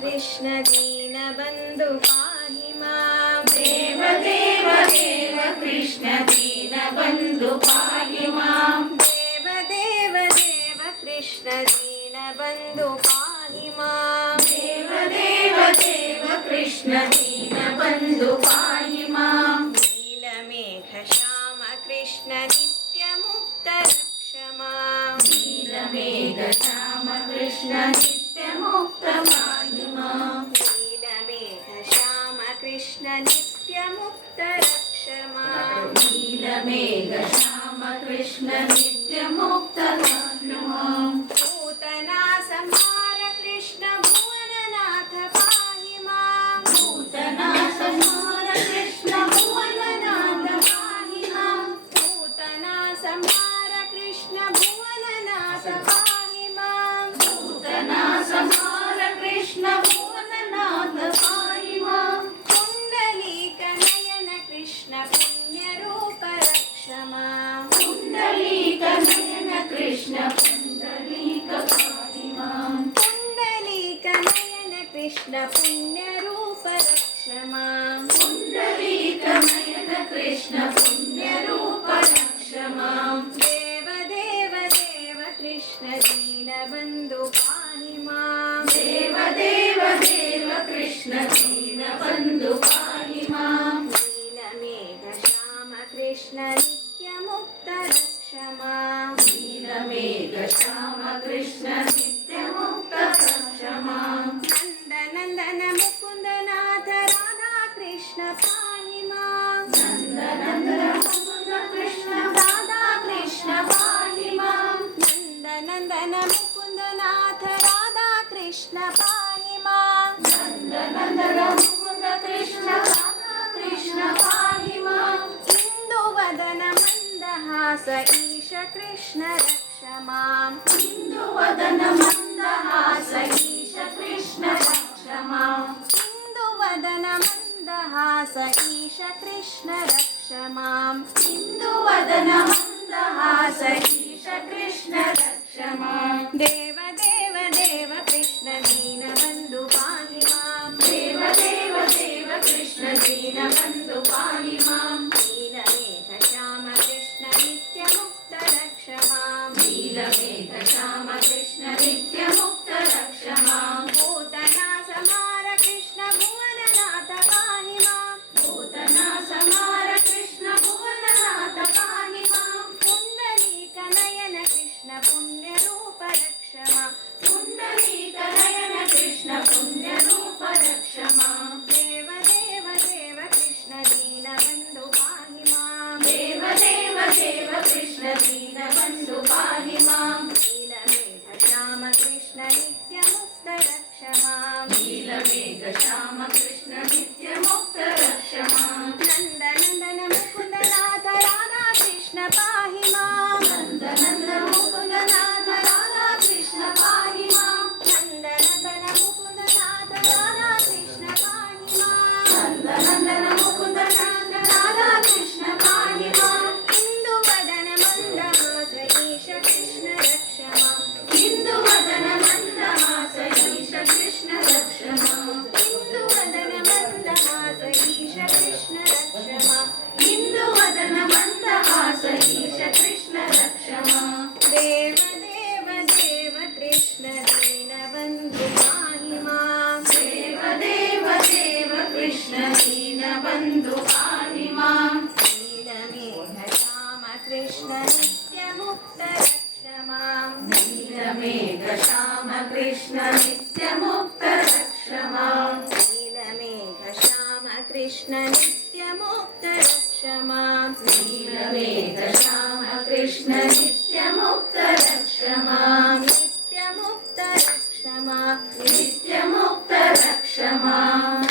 कृष्ण दीनबन्धु पाहि मां। देव देव देव कृष्ण दीनबन्धु पाहि मां। देव देव देव कृष्ण दीनबन्धु पाहि मां। देव देव देव कृष्ण दीनबन्धु पाहि मां। नीलमेघश्याम कृष्ण नित्यमुक्त रक्ष मां। नीलमेघश्याम कृष्ण नित्यमुक्त पाहि मां। नीलमेघश्याम कृष्ण नित्यमुक्त रक्ष मां। नीलमेघश्याम कृष्ण नित्यमुक्त पाहि मां। पूतना संहार कृष्ण भुवननाथ पाहि मां। पूतना संहार कृष्ण भुवननाथ पाहि मां। पूतना संहार कृष्ण भुवननाथ पाहि मां। पूतना संहार कृष्ण भुवननाथ पाहि मां। पुण्डलीक नयन कृष्ण पुण्यरूप रक्ष मां। पुण्डलीक नयन कृष्ण पुण्डलीक पाहि मां। पुण्डलीक नयन कृष्ण पुण्यरूप रक्ष मां। पुण्डलीक नयन कृष्ण पुण्यरूप रक्ष मां। देव देव देव कृष्ण दीनबन्धु पाहि मां। देव देव देव कृष्ण दीनबन्धु पाहि मां। नीलमेघश्याम कृष्ण नित्यमुक्त रक्ष मां। नीलमेघश्याम कृष्ण नित्यमुक्त रक्ष मां। नन्दनन्दन मुकुन्दनाथ राधा कृष्ण पाहि मां। नन्दनन्दन मुकुन्द कृष्ण राधा कृष्ण पाहि मां। नन्दनन्दन मुकुन्दनाथ राधा कृष्ण पाहि मां। नन्दनन्दन मुकुन्द कृष्ण राधा कृष्ण पाहि मां। इन्दुवदन मन्दहास ईश कृष्ण रक्ष मां। इन्दुवदन मन्दहास ईश कृष्ण रक्ष मां। इन्दुवदन मन्दहास ईश कृष्ण रक्ष मां। इन्दुवदन मन्दहास ईश कृष्ण रक्ष मां। देव देव देव कृष्ण दीनबन्धु पाहि मां। देव देव देव कृष्ण दीनबन्धु पाहि मां। नीलमेघश्याम कृष्ण नित्यमुक्त रक्ष मां। नीलमेघश्याम कृष्ण नित्यमुक्त रक्ष मां। पूतना संहार कृष्ण भुवननाथ पाहि मां। पूतना संहार कृष्ण भुवननाथ पाहि मां। पुण्डलीक नयन कृष्ण पुण्यरूप रक्ष मां। पुण्डलीक नयन कृष्ण पुण्यरूप रक्ष मां। देव देव देव कृष्ण दीनबन्धु पाहि मां। देव देव देव कृष्ण दीनबन्धु पाहि मां। नीलमेघश्याम कृष्ण नित्यमुक्त रक्ष मां। नीलमेघश्याम कृष्ण नित्यमुक्त रक्ष मां। नन्दनन्दन मुकुन्दनाथ राधा कृष्ण पाहि मां। नन्दनन्दन मुकुन्दनाथ राधा कृष्ण पाहि मां। नन्दनन्दन मुकुन्दनाथ राधा कृष्ण पाहि मां। नन्दनन्दन मुकुन्दनाथ राधा कृष्ण पाहि मां। इन्दुवदन मन्दहास ईश कृष्ण रक्ष मां। इन्दुवदन मन्दहास ईश कृष्ण रक्ष मां। इन्दुवदन मन्दहास ईश कृष्ण रक्ष मां। इन्दुवदन मन्दहास ईश कृष्ण रक्ष मां। देव देव देव कृष्ण दीनबन्धु पाहि मां। देव देव देव कृष्ण दीनबन्धु पाहि मां। नीलमेघश्याम कृष्ण नित्यमुक्त रक्ष मां। नीलमेघश्याम कृष्ण नित्यमुक्त रक्ष मां। नीलमेघश्याम कृष्ण नित्यमुक्त रक्ष मां। नीलमेघश्याम कृष्ण नित्यमुक्त रक्ष मां। नित्यमुक्त रक्ष मां। नित्यमुक्त रक्ष मां।